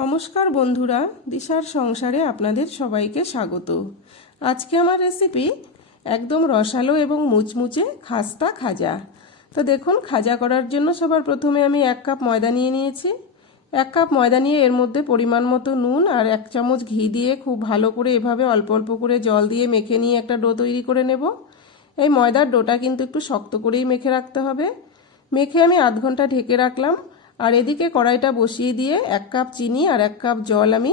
নমস্কার বন্ধুরা, দিশার সংসারে আপনাদের সবাইকে স্বাগত। আজকে আমার রেসিপি একদম রসালো এবং মুচমুচে খাস্তা খাজা। তো দেখুন, খাজা করার জন্য সবার প্রথমে আমি এক কাপ ময়দা নিয়ে নিয়েছি। এক কাপ ময়দা নিয়ে এর মধ্যে পরিমাণ মতো নুন আর এক চামচ ঘি দিয়ে খুব ভালো করে এভাবে অল্প অল্প করে জল দিয়ে মেখে নিয়ে একটা ডো তৈরি করে নেব। এই ময়দার ডোটা কিন্তু একটু শক্ত করেই মেখে রাখতে হবে। মেখে আমি আধ ঘণ্টা ঢেকে রাখলাম। আর এদিকে কড়াইটা বসিয়ে দিয়ে এক কাপ চিনি আর এক কাপ জল আমি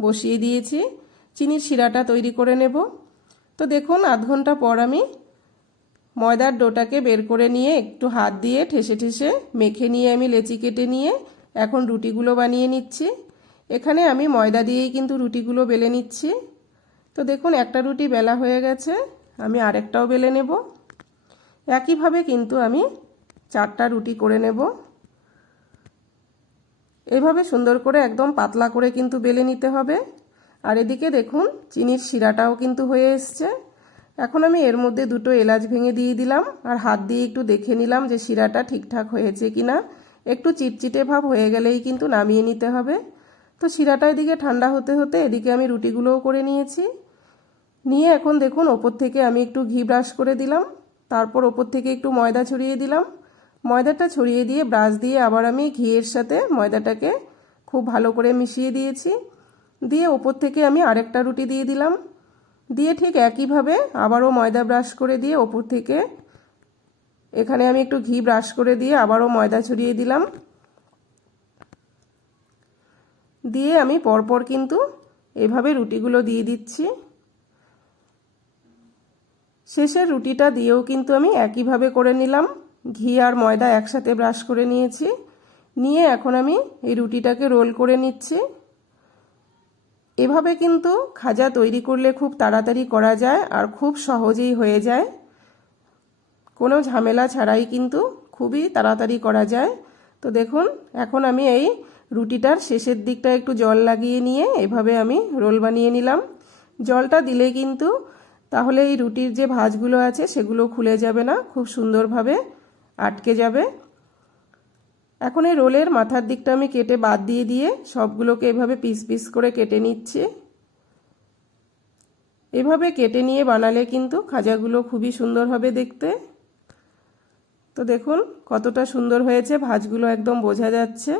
বসিয়ে দিয়েছি। চিনির শিরাটা তৈরি করে নেব। তো দেখুন, আধ ঘণ্টা পর আমি ময়দার ডোটাকে বের করে নিয়ে একটু হাত দিয়ে ঠেসে ঠেসে মেখে নিয়ে আমি লেচি কেটে নিয়ে এখন রুটিগুলো বানিয়ে নিচ্ছি। এখানে আমি ময়দা দিয়েই কিন্তু রুটিগুলো বেলে নিচ্ছি। তো দেখুন, একটা রুটি বেলা হয়ে গেছে, আমি আরেকটাও বেলে নেব। একইভাবে কিন্তু আমি চারটা রুটি করে নেব। এভাবে সুন্দর করে একদম পাতলা করে কিন্তু বেলে নিতে হবে। আর এদিকে দেখুন, চিনির শিরাটাও কিন্তু হয়ে এসছে। এখন আমি এর মধ্যে দুটো এলাচ ভেঙে দিয়ে দিলাম আর হাত দিয়ে একটু দেখে নিলাম যে শিরাটা ঠিকঠাক হয়েছে কি না একটু চিটচিটে ভাব হয়ে গেলেই কিন্তু নামিয়ে নিতে হবে। তো শিরাটা এদিকে ঠান্ডা হতে হতে এদিকে আমি রুটিগুলোও করে নিয়েছি। নিয়ে এখন দেখুন, ওপর থেকে আমি একটু ঘি ব্রাশ করে দিলাম। তারপর ওপর থেকে একটু ময়দা ছড়িয়ে দিলাম। ময়দাটা ছড়িয়ে দিয়ে, ব্রাশ দিয়ে আবার আমি ঘিয়ের সাথে ময়দাটাকে খুব ভালো করে মিশিয়ে দিয়েছি। দিয়ে ওপর থেকে আমি আরেকটা রুটি দিয়ে দিলাম। দিয়ে ঠিক একইভাবে আবারও ময়দা ব্রাশ করে দিয়ে ওপর থেকে এখানে আমি একটু ঘি ব্রাশ করে দিয়ে আবারও ময়দা ছড়িয়ে দিলাম। দিয়ে আমি পরপর কিন্তু এভাবে রুটিগুলো দিয়ে দিচ্ছি। শেষের রুটিটা দিয়েও কিন্তু আমি একইভাবে করে নিলাম। ঘি আর ময়দা একসাথে ব্রাশ করে নিয়েছি। নিয়ে এখন আমি এই রুটিটাকে রোল করে নিচ্ছি। এভাবে কিন্তু খাজা তৈরি করলে খুব তাড়াতাড়ি করা যায় আর খুব সহজেই হয়ে যায়। কোনো ঝামেলা ছাড়াই কিন্তু খুবই তাড়াতাড়ি করা যায়। তো দেখুন, এখন আমি এই রুটিটার শেষের দিকটা একটু জল লাগিয়ে নিয়ে এভাবে আমি রোল বানিয়ে নিলাম। জলটা দিলে কিন্তু তাহলে এই রুটির যে ভাজগুলো আছে সেগুলো খুলে যাবে না খুব সুন্দরভাবে। আটকে যাবে। এখন এই রোলের মাথার দিকটা আমি কেটে বাদ দিয়ে দিয়ে সবগুলোকে এভাবে পিস পিস করে কেটে নিচ্ছি। এভাবে কেটে নিয়ে বানালে কিন্তু খাজাগুলো খুবই সুন্দর হবে দেখতে। তো দেখুন কতটা সুন্দর হয়েছে, ভাজগুলো একদম বোঝা যাচ্ছে।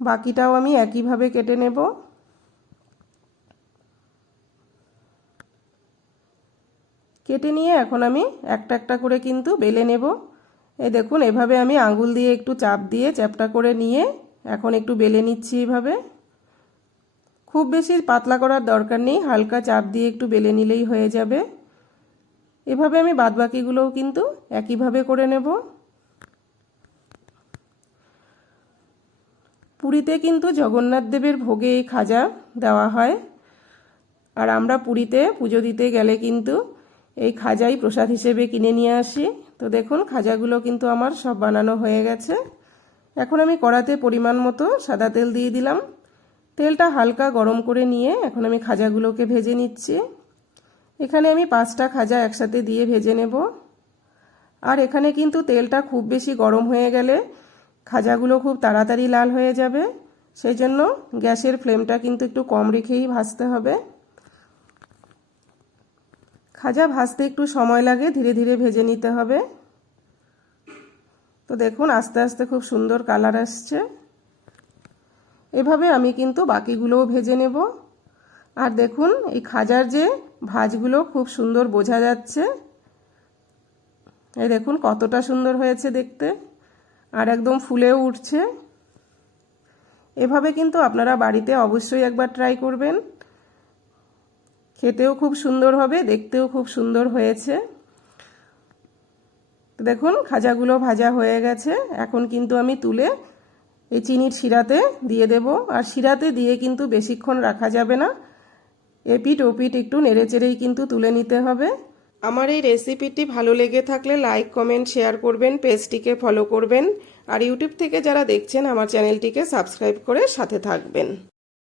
বাকিটাও আমি একইভাবে কেটে নেব। কেটে নিয়ে এখন আমি একটা একটা করে কিন্তু বেলে নেব। এই দেখুন, এভাবে আমি আঙুল দিয়ে একটু চাপ দিয়ে চ্যাপটা করে নিয়ে এখন একটু বেলে নিচ্ছি এইভাবে খুব বেশি পাতলা করার দরকার নেই, হালকা চাপ দিয়ে একটু বেলে নিলেই হয়ে যাবে। এভাবে আমি বাদবাকিগুলোও কিন্তু একইভাবে করে নেব। পুরীতে কিন্তু জগন্নাথ দেবের ভোগে এই খাজা দেওয়া হয়। আর আমরা পুরীতে পুজো দিতে গেলে কিন্তু এই খাজাই প্রসাদ হিসেবে কিনে নিয়ে আসি। তো দেখুন, খাজাগুলো কিন্তু আমার সব বানানো হয়ে গেছে। এখন আমি কড়াতে পরিমাণ মতো সাদা তেল দিয়ে দিলাম। তেলটা হালকা গরম করে নিয়ে এখন আমি খাজাগুলোকে ভেজে নিচ্ছি। এখানে আমি পাঁচটা খাজা একসাথে দিয়ে ভেজে নেব। আর এখানে কিন্তু তেলটা খুব বেশি গরম হয়ে গেলে খাজাগুলো খুব তাড়াতাড়ি লাল হয়ে যাবে। সেই জন্য গ্যাসের ফ্লেমটা কিন্তু একটু কম রেখেই ভাজতে হবে। খাজা ভাজতে একটু সময় লাগে, ধীরে ধীরে ভেজে নিতে হবে। তো দেখুন, আস্তে আস্তে খুব সুন্দর কালার আসছে। এভাবে আমি কিন্তু বাকিগুলোও ভেজে নেব। আর দেখুন, এই খাজার যে ভাজগুলো খুব সুন্দর বোঝা যাচ্ছে। এই দেখুন, কতটা সুন্দর হয়েছে দেখতে। আর একদম ফুলেও উঠছে। এভাবে কিন্তু আপনারা বাড়িতে অবশ্যই একবার ট্রাই করবেন। খেতেও খুব সুন্দর হবে, দেখতেও খুব সুন্দর হয়েছে। দেখুন, খাজাগুলো ভাজা হয়ে গেছে। এখন কিন্তু আমি তুলে এই চিনির শিরাতে দিয়ে দেব। আর শিরাতে দিয়ে কিন্তু বেশিক্ষণ রাখা যাবে না। এপিট ওপিট একটু নেড়ে চেড়েই কিন্তু তুলে নিতে হবে। আমার এই রেসিপিটি ভালো লেগে থাকলে লাইক, কমেন্ট, শেয়ার করবেন, পেজটিকে ফলো করবেন। আর ইউটিউব থেকে যারা দেখছেন, আমার চ্যানেলটিকে সাবস্ক্রাইব করে সাথে থাকবেন।